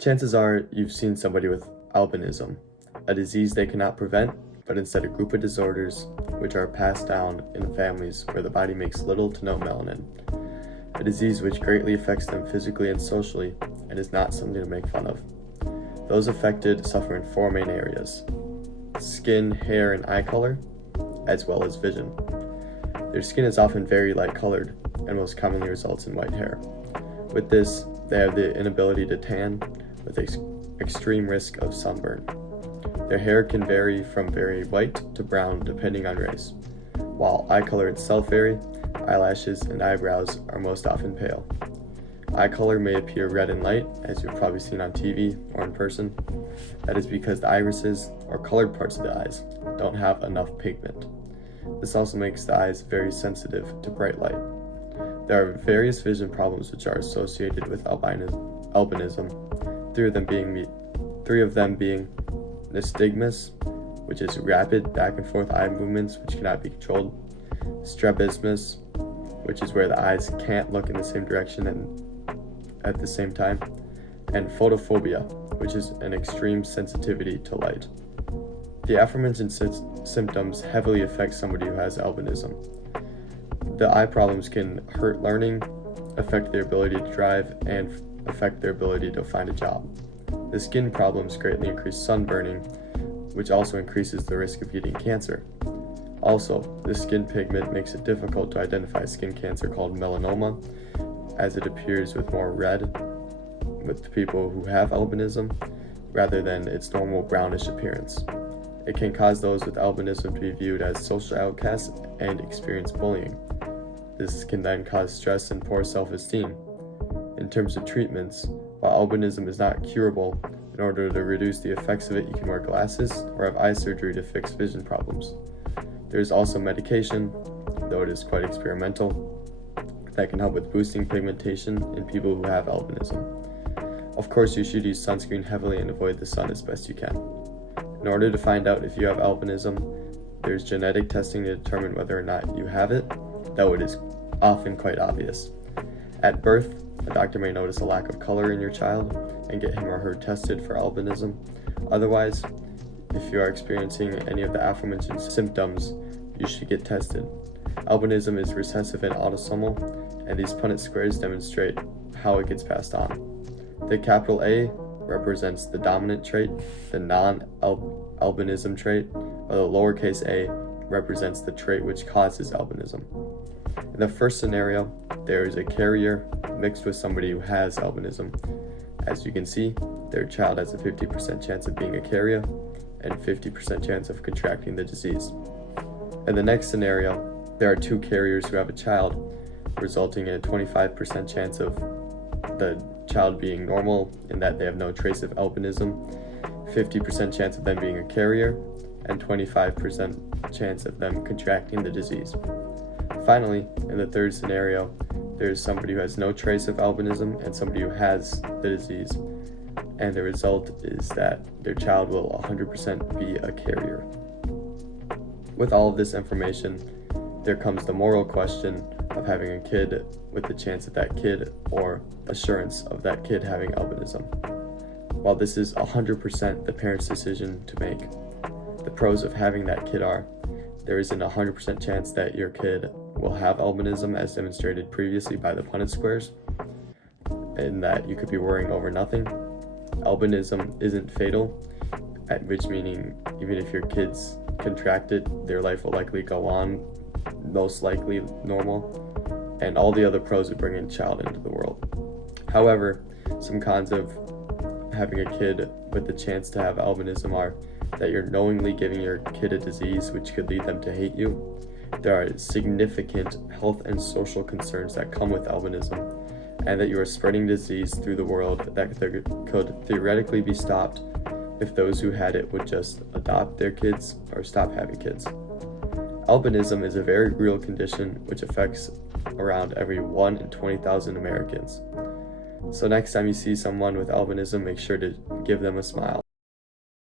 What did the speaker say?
Chances are you've seen somebody with albinism, a disease they cannot prevent, but instead a group of disorders which are passed down in families where the body makes little to no melanin. A disease which greatly affects them physically and socially and is not something to make fun of. Those affected suffer in four main areas: skin, hair, and eye color, as well as vision. Their skin is often very light colored and most commonly results in white hair. With this, they have the inability to tan with extreme risk of sunburn. Their hair can vary from very white to brown depending on race. While eye color itself vary, eyelashes and eyebrows are most often pale. Eye color may appear red and light, as you've probably seen on TV or in person. That is because the irises, or colored parts of the eyes, don't have enough pigment. This also makes the eyes very sensitive to bright light. There are various vision problems which are associated with albinism, three of them being nystagmus, which is rapid back and forth eye movements which cannot be controlled; strabismus, which is where the eyes can't look in the same direction and at the same time; and photophobia, which is an extreme sensitivity to light. The aforementioned symptoms heavily affect somebody who has albinism. The eye problems can hurt learning, affect their ability to drive, and affect their ability to find a job. The skin problems greatly increase sunburning, which also increases the risk of getting cancer. Also, the skin pigment makes it difficult to identify skin cancer called melanoma, as it appears with more red with people who have albinism rather than its normal brownish appearance. It can cause those with albinism to be viewed as social outcasts and experience bullying. This can then cause stress and poor self-esteem. In terms of treatments, while albinism is not curable, in order to reduce the effects of it, you can wear glasses or have eye surgery to fix vision problems. There is also medication, though it is quite experimental, that can help with boosting pigmentation in people who have albinism. Of course, you should use sunscreen heavily and avoid the sun as best you can. In order to find out if you have albinism, there's genetic testing to determine whether or not you have it, though it is often quite obvious. At birth, a doctor may notice a lack of color in your child and get him or her tested for albinism. Otherwise, if you are experiencing any of the aforementioned symptoms, you should get tested. Albinism is recessive and autosomal, and these Punnett squares demonstrate how it gets passed on. The capital A represents the dominant trait, the non-albinism trait, while the lowercase a represents the trait which causes albinism. In the first scenario, there is a carrier mixed with somebody who has albinism. As you can see, their child has a 50% chance of being a carrier and 50% chance of contracting the disease. In the next scenario, there are two carriers who have a child, resulting in a 25% chance of the child being normal in that they have no trace of albinism, 50% chance of them being a carrier, and 25% chance of them contracting the disease. Finally, in the third scenario, there is somebody who has no trace of albinism and somebody who has the disease, and the result is that their child will 100% be a carrier. With all of this information, there comes the moral question of having a kid with the chance of that kid or assurance of that kid having albinism. While this is 100% the parent's decision to make, the pros of having that kid are: there isn't a 100% chance that your kid will have albinism as demonstrated previously by the Punnett squares, in that you could be worrying over nothing. Albinism isn't fatal, which meaning even if your kids contract it, their life will likely go on, most likely normal, and all the other pros of bringing a child into the world. However, some cons of having a kid with the chance to have albinism are that you're knowingly giving your kid a disease which could lead them to hate you. There are significant health and social concerns that come with albinism, and that you are spreading disease through the world that could theoretically be stopped if those who had it would just adopt their kids or stop having kids. Albinism is a very real condition which affects around every 1 in 20,000 Americans. So next time you see someone with albinism, make sure to give them a smile.